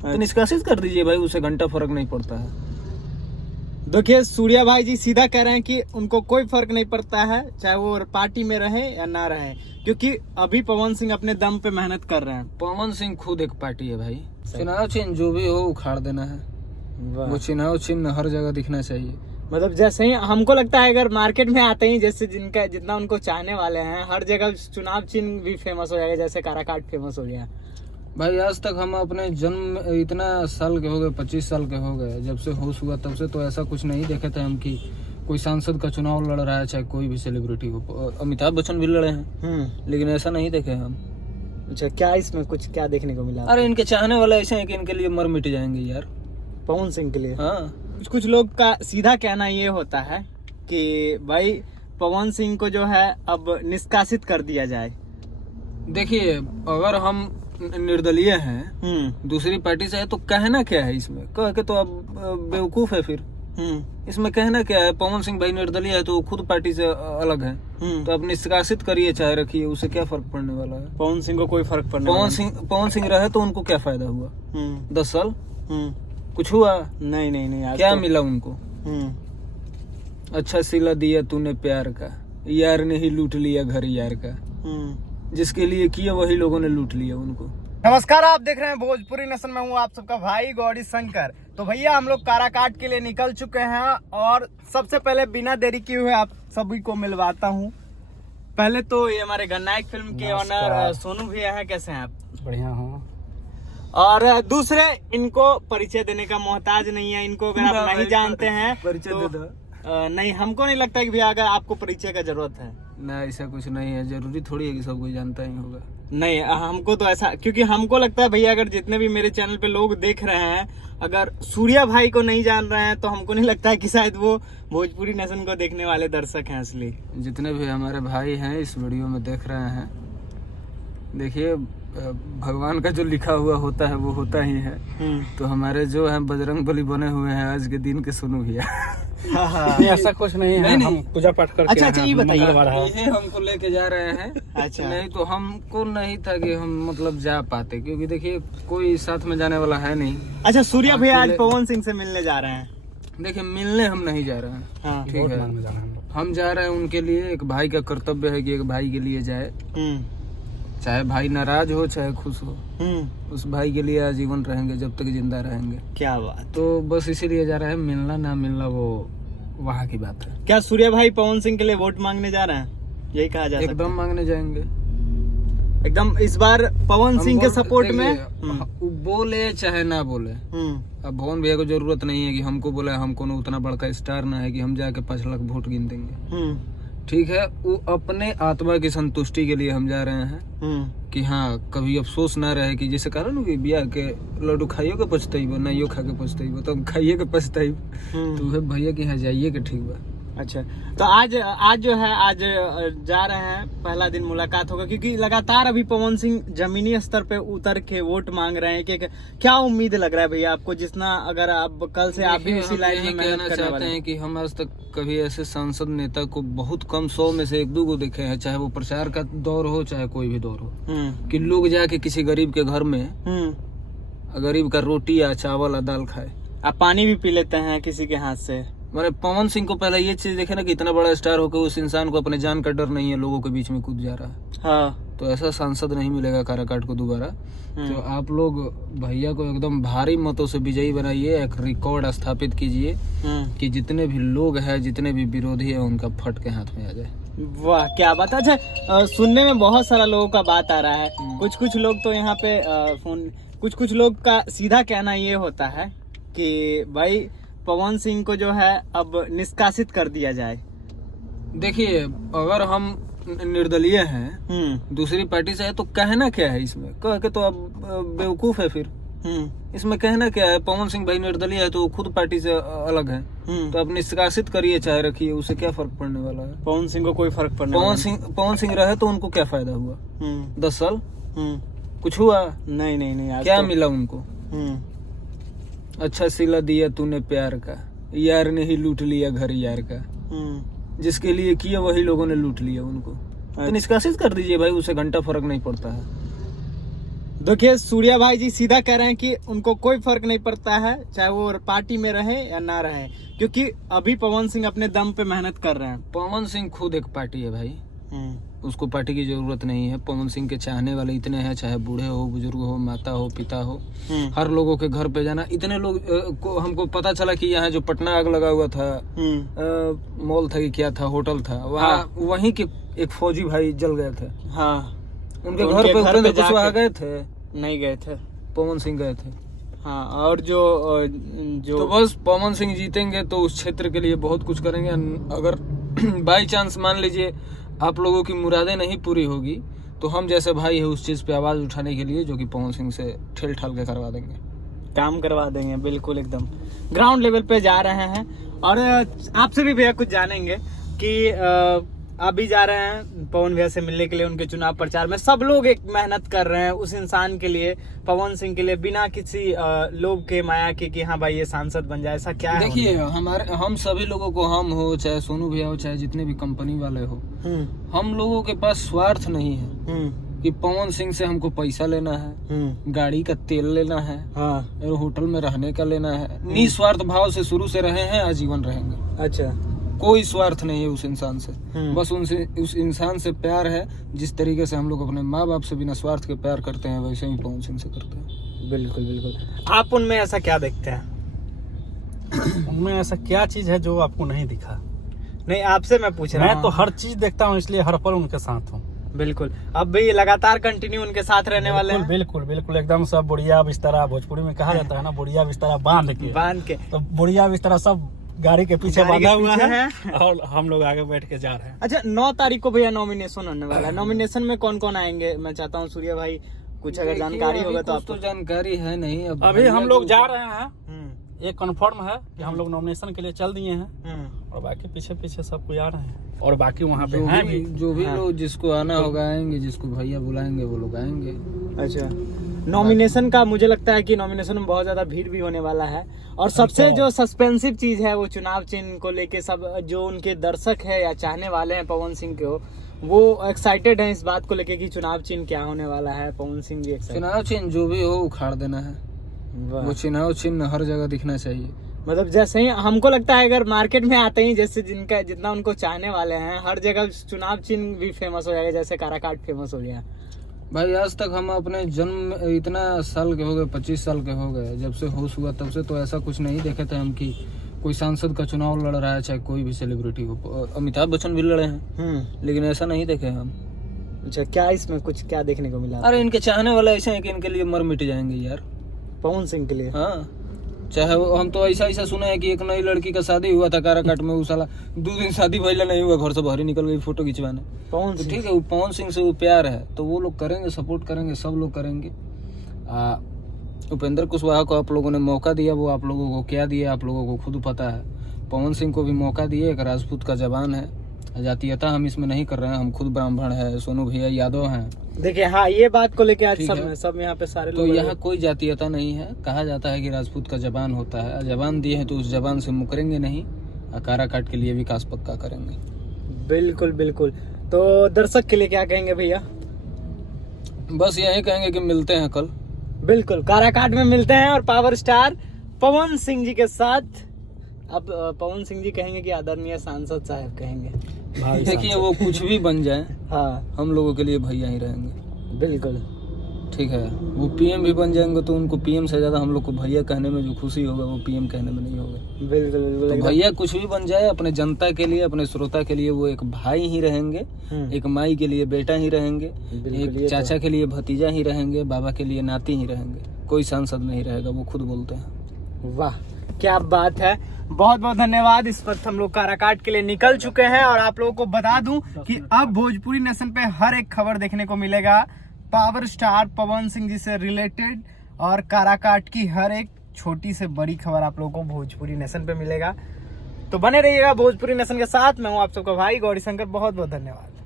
तो निष्कासित कर दीजिए भाई, उसे घंटा फर्क नहीं पड़ता है। देखिए सूर्या भाई जी सीधा कह रहे हैं कि उनको कोई फर्क नहीं पड़ता है, चाहे वो पार्टी में रहे या ना रहे, क्योंकि अभी पवन सिंह अपने दम पे मेहनत कर रहे हैं। पवन सिंह खुद एक पार्टी है भाई। चुनाव चिन्ह जो भी हो उखाड़ देना है, वो चुनाव चिन्ह हर जगह दिखना चाहिए। मतलब जैसे ही हमको लगता है अगर मार्केट में आते ही जैसे जिनका जितना उनको चाहने वाले हैं, हर जगह चुनाव चिन्ह भी फेमस हो जाएगा, जैसे काराकाट फेमस हो गया भाई। आज तक हम अपने जन्म इतना साल के हो गए, 25 साल के हो गए, जब से होश हुआ तब से तो ऐसा कुछ नहीं देखे थे हम कि कोई सांसद का चुनाव लड़ रहा है, चाहे कोई भी सेलिब्रिटी हो। अमिताभ बच्चन भी लड़े हैं, लेकिन ऐसा नहीं देखे हम। अच्छा, क्या इसमें कुछ क्या देखने को मिला? अरे इनके चाहने वाले ऐसे हैं कि इनके लिए मर मिट जाएंगे यार, पवन सिंह के लिए। हाँ, कुछ लोग का सीधा कहना ये होता है कि भाई पवन सिंह को जो है अब निष्कासित कर दिया जाए। देखिए अगर हम निर्दलीय हैं, दूसरी पार्टी से है, तो कहना क्या है इसमें? कह के तो अब बेवकूफ है फिर। इसमें कहना क्या है? पवन सिंह भाई निर्दलीय है तो खुद पार्टी से अलग है, तो अब निष्कासित करिए चाहे रखिए, उसे क्या फर्क पड़ने वाला है? पवन सिंह को कोई फर्क पड़ने पवन सिंह रहे तो उनको क्या फायदा हुआ? 10 साल कुछ हुआ? नहीं क्या मिला उनको? अच्छा सिला दिया तूने प्यार का, यार ने ही लूट लिया घर यार का। जिसके लिए किया वही लोगों ने लूट लिया उनको। नमस्कार, आप देख रहे हैं भोजपुरी नेशन में हूँ आप सबका भाई गौरी शंकर। तो भैया हम लोग काराकाट के लिए निकल चुके हैं और सबसे पहले बिना देरी किए हुए आप सभी को मिलवाता हूँ। पहले तो ये हमारे गन्नायक फिल्म के ऑनर सोनू भैया हैं, कैसे हैं आप? बढ़िया हूँ। और दूसरे इनको परिचय देने का मोहताज नहीं है, इनको अगर आप नहीं जानते हैं परिचय तो दे दो। नहीं, हमको नहीं लगता कि भैया अगर आपको परिचय का जरूरत है। ना, ऐसा कुछ नहीं है, जरूरी थोड़ी है कि सब कोई जानता ही होगा। नहीं, हमको तो ऐसा, क्योंकि हमको लगता है भैया अगर जितने भी मेरे चैनल पे लोग देख रहे हैं, अगर सूर्या भाई को नहीं जान रहे हैं तो हमको नहीं लगता है कि शायद वो भोजपुरी नेशन को देखने वाले दर्शक हैं असली। जितने भी हमारे भाई हैं इस वीडियो में देख रहे हैं, देखिए भगवान का जो लिखा हुआ होता है वो होता ही है। तो हमारे जो हैं बजरंग बली बने हुए हैं आज के दिन के सुनो भैया। नहीं, ऐसा कुछ नहीं है, नहीं। हम पूजा पाठ करके अच्छा ये बताइए, ये हमको लेके जा रहे हैं। अच्छा, नहीं तो हमको नहीं था कि हम मतलब जा पाते, क्योंकि देखिए कोई साथ में जाने वाला है नहीं। अच्छा, सूर्या भैया आज पवन सिंह से मिलने जा रहे हैं। देखिए मिलने हम नहीं जा रहे हैं, हाँ, ठीक है, हम जा रहे हैं उनके लिए। एक भाई का कर्तव्य है कि एक भाई के लिए जाए, चाहे भाई नाराज हो चाहे खुश हो, उस भाई के लिए आजीवन रहेंगे जब तक जिंदा रहेंगे। क्या बात। तो बस इसीलिए जा रहे हैं, मिलना ना मिलना वो वहाँ की बात है। क्या सूर्या भाई पवन सिंह के लिए वोट मांगने जा रहे हैं? यही कहा जा सकता है। एकदम मांगने जाएंगे, एकदम इस बार पवन सिंह के सपोर्ट में। बोले चाहे ना बोले, अब भवन भैया को जरूरत नहीं है कि हमको बोले, हमको ना उतना बड़का स्टार ना है कि हम जाके 5 लाख वोट गिन देंगे। ठीक है, वो अपने आत्मा की संतुष्टि के लिए हम जा रहे हैं कि हाँ कभी अफसोस ना रहे कि जैसे कहा ना कि बिया के लड्डू खाइयो के पछताइबो, नहीं खा के पछताइबो, तो हम खाइए के पछताइबो। तो भैया के यहाँ जाइए के ठीक बा। अच्छा, तो आज जो है, आज जा रहे हैं, पहला दिन मुलाकात होगा, क्योंकि लगातार अभी पवन सिंह जमीनी स्तर पे उतर के वोट मांग रहे हैं। कि क्या उम्मीद लग रहा है भैया आपको, जितना अगर आप कल से आप भी उसी लाइन में मेहनत करने वाले हैं? कि हम आज तक कभी ऐसे सांसद नेता को बहुत कम 100 में से 1-2 को देखे हैं, चाहे वो प्रचार का दौर हो चाहे कोई भी दौर हो, कि लोग जाके किसी गरीब के घर में गरीब का रोटी या चावल या दाल खाए। आप पानी भी पी लेते हैं किसी के हाथ से। मैंने पवन सिंह को पहले ये चीज देखे ना कि इतना बड़ा स्टार होकर उस इंसान को अपने जान का डर नहीं है, लोगों के बीच में कूद जा रहा है। हाँ, तो ऐसा सांसद नहीं मिलेगा काराकाट को दोबारा। तो आप लोग भैया को एकदम भारी मतों से विजयी बनाइए, एक रिकॉर्ड स्थापित कीजिए कि जितने भी लोग हैं, जितने भी विरोधी है, उनका फट के हाथ में आ जाए। वाह क्या बात। अच्छा, सुनने में बहुत सारा लोगों का बात आ रहा है, कुछ लोग तो यहाँ पे फोन, कुछ लोग का सीधा कहना ये होता है कि भाई पवन सिंह को जो है अब निष्कासित कर दिया जाए। देखिए अगर हम निर्दलीय हैं, दूसरी पार्टी से है, तो कहना क्या है इसमें? कह के तो अब बेवकूफ है फिर। इसमें कहना क्या है? पवन सिंह भाई निर्दलीय है तो खुद पार्टी से अलग है, तो अब निष्कासित करिए चाहे रखिए, उसे क्या फर्क पड़ने वाला है? पवन सिंह को कोई फर्क पड़ने पवन सिंह रहे तो उनको क्या फायदा हुआ? 10 साल कुछ हुआ? नहीं। क्या मिला उनको? अच्छा सिला दिया तूने प्यार का, यार ने ही लूट लिया घर यार का। जिसके लिए किया वही लोगों ने लूट लिया उनको। तो निष्कासित कर दीजिए भाई, उसे घंटा फर्क नहीं पड़ता है। देखिए सूर्या भाई जी सीधा कह रहे हैं कि उनको कोई फर्क नहीं पड़ता है चाहे वो पार्टी में रहे या ना रहे, क्योंकि अभी पवन सिंह अपने दम पे मेहनत कर रहे हैं। पवन सिंह खुद एक पार्टी है भाई, उसको पार्टी की जरूरत नहीं है। पवन सिंह के चाहने वाले इतने हैं, चाहे बूढ़े हो, बुजुर्ग हो, माता हो, पिता हो, हर लोगों के घर पे जाना। इतने लोग को हमको पता चला कि यहाँ जो पटना आग लगा हुआ था, मॉल था कि क्या था, होटल था, वहाँ वहीं के एक फौजी भाई जल गए थे। हाँ, उनके घर पे उपेंद्र कुशवाहा गए थे? नहीं गए थे, पवन सिंह गए थे। हाँ, और जो तो बस पवन सिंह जीतेंगे तो उस क्षेत्र के लिए बहुत कुछ करेंगे। अगर बाई चांस मान लीजिए आप लोगों की मुरादें नहीं पूरी होगी तो हम जैसे भाई है उस चीज पे आवाज उठाने के लिए जो कि पवन सिंह से ठेल ठाल के करवा देंगे, काम करवा देंगे। बिल्कुल एकदम ग्राउंड लेवल पे जा रहे हैं। और आपसे भी भैया कुछ जानेंगे कि आप भी जा रहे हैं पवन भैया से मिलने के लिए, उनके चुनाव प्रचार में सब लोग एक मेहनत कर रहे हैं उस इंसान के लिए, पवन सिंह के लिए, बिना किसी लोभ के माया के कि हाँ भाई ये सांसद बन जाए। ऐसा क्या है? देखिए हम सभी लोगों को, हम हो चाहे सोनू भैया हो चाहे जितने भी कंपनी वाले हो, हम लोगों के पास स्वार्थ नहीं है कि पवन सिंह से हमको पैसा लेना है, गाड़ी का तेल लेना है, और होटल में रहने का लेना है। निस्वार्थ भाव से शुरू से रहे हैं, आजीवन रहेंगे। अच्छा, कोई स्वार्थ नहीं है उस इंसान से, बस उनसे उस इंसान से प्यार है। जिस तरीके से हम लोग अपने माँ बाप से बिना स्वार्थ के प्यार करते हैं वैसे ही पवन सिंह से करते हैं। बिल्कुल बिल्कुल। आप उनमें ऐसा क्या देखते हैं? उनमें ऐसा क्या चीज है जो आपको नहीं दिखा? नहीं, आपसे मैं पूछ रहा हूँ। मैं तो हर चीज देखता हूँ, इसलिए हर पल उनके साथ हूँ। बिल्कुल, अब भी लगातार कंटिन्यू उनके साथ रहने वाले हैं? बिल्कुल बिल्कुल एकदम। सब बुढ़िया बिस्तरा, भोजपुरी में कहा जाता है ना, बुढ़िया बिस्तरा बांध के, तो बुढ़िया बिस्तरा सब गाड़ी के पीछे बांधा हुआ है और हम लोग आगे बैठ के जा रहे हैं। अच्छा, 9 तारीख को भैया नॉमिनेशन होने वाला है। नॉमिनेशन में कौन कौन आएंगे? मैं चाहता हूँ सूर्या भाई कुछ अगर जानकारी होगा तो। आपको जानकारी है नहीं? अभी हम लोग जा रहे हैं, ये कंफर्म है कि हम लोग नॉमिनेशन के लिए चल दिए हैं, और बाकी पीछे पीछे सब कोई आ रहे हैं, और बाकी वहाँ पे हैं भी। जो भी लोग जिसको आना होगा आएंगे, जिसको भैया बुलाएंगे वो लोग आएंगे। अच्छा, नॉमिनेशन का मुझे लगता है कि नॉमिनेशन में बहुत ज्यादा भीड़ भी होने वाला है, और सबसे जो सस्पेंसिव चीज है वो चुनाव चिन्ह को लेके सब जो उनके दर्शक है या चाहने वाले हैं पवन सिंह के हो, वो एक्साइटेड हैं इस बात को लेके कि चुनाव चिन्ह क्या होने वाला है। पवन सिंह भी एक्साइटेड। चुनाव चिन्ह जो भी हो उखाड़ देना है, वो चुनाव चिन्ह हर जगह दिखना चाहिए। मतलब जैसे ही हमको लगता है अगर मार्केट में आते ही जैसे जितना उनको चाहने वाले हैं, हर जगह चुनाव चिन्ह भी फेमस हो जाएगा, जैसे काराकाट फेमस हो गया। भाई आज तक हम अपने जन्म इतना साल के हो गए, 25 साल के हो गए, जब से होश हुआ तब से तो ऐसा कुछ नहीं देखे थे हम कि कोई सांसद का चुनाव लड़ रहा है, चाहे कोई भी सेलिब्रिटी हो। अमिताभ बच्चन भी लड़े हैं, लेकिन ऐसा नहीं देखे हम। अच्छा, क्या इसमें कुछ क्या देखने को मिला? अरे इनके चाहने वाले ऐसे हैं कि इनके लिए मर मिट जाएंगे यार, पवन सिंह के लिए। हाँ, चाहे हम तो ऐसा सुने हैं कि एक नई लड़की का शादी हुआ था काराकाट में, वो साला 2 दिन शादी भइला नहीं हुआ, घर से बाहर निकल गई फोटो खिंचवाने। पवन तो ठीक है, वो पवन सिंह से वो प्यार है तो वो लोग करेंगे, सपोर्ट करेंगे, सब लोग करेंगे। उपेंद्र कुशवाहा को आप लोगों ने मौका दिया, वो आप लोगों को क्या दिया आप लोगों को खुद पता है। पवन सिंह को भी मौका दिए, एक राजपूत का जवान है, जातीयता हम इसमें नहीं कर रहे हैं, हम खुद ब्राह्मण है, सोनू भैया यादव हैं। देखिए, हाँ, ये बात को लेके आज सब यहाँ पे सारे तो यहाँ कोई जातीयता नहीं है। कहा जाता है कि राजपूत का जवान होता है, जवान दिए हैं तो उस जवान से मुकरेंगे नहीं, काराकाट के लिए विकास पक्का करेंगे। बिल्कुल बिल्कुल। तो दर्शक के लिए क्या कहेंगे भैया? बस यही कहेंगे कि मिलते हैं कल। बिल्कुल, काराकाट में मिलते हैं और पावर स्टार पवन सिंह जी के साथ। अब पवन सिंह जी कहेंगे कि आदरणीय सांसद साहब कहेंगे। देखिए, वो कुछ भी बन जाए, हाँ, हम लोगों के लिए भैया ही रहेंगे। बिल्कुल, ठीक है। वो पीएम भी बन जाएंगे तो उनको पीएम से ज्यादा हम लोग को भैया कहने में जो खुशी होगा वो पीएम कहने में नहीं होगा। बिल्कुल बिल्कुल। तो भैया कुछ भी बन जाए, अपने जनता के लिए, अपने श्रोता के लिए वो एक भाई ही रहेंगे, एक माई के लिए बेटा ही रहेंगे, एक चाचा के लिए भतीजा ही रहेंगे, बाबा के लिए नाती ही रहेंगे। कोई सांसद नहीं रहेगा, वो खुद बोलते हैं। वाह, क्या बात है। बहुत बहुत धन्यवाद। इस वक्त हम लोग काराकाट के लिए निकल चुके हैं, और आप लोगों को बता दूं कि अब भोजपुरी नेशन पे हर एक खबर देखने को मिलेगा पावर स्टार पवन सिंह जी से रिलेटेड, और काराकाट की हर एक छोटी से बड़ी खबर आप लोगों को भोजपुरी नेशन पे मिलेगा। तो बने रहिएगा भोजपुरी नेशन के साथ। मैं हूं आप सबका भाई गौरी शंकर। बहुत बहुत धन्यवाद।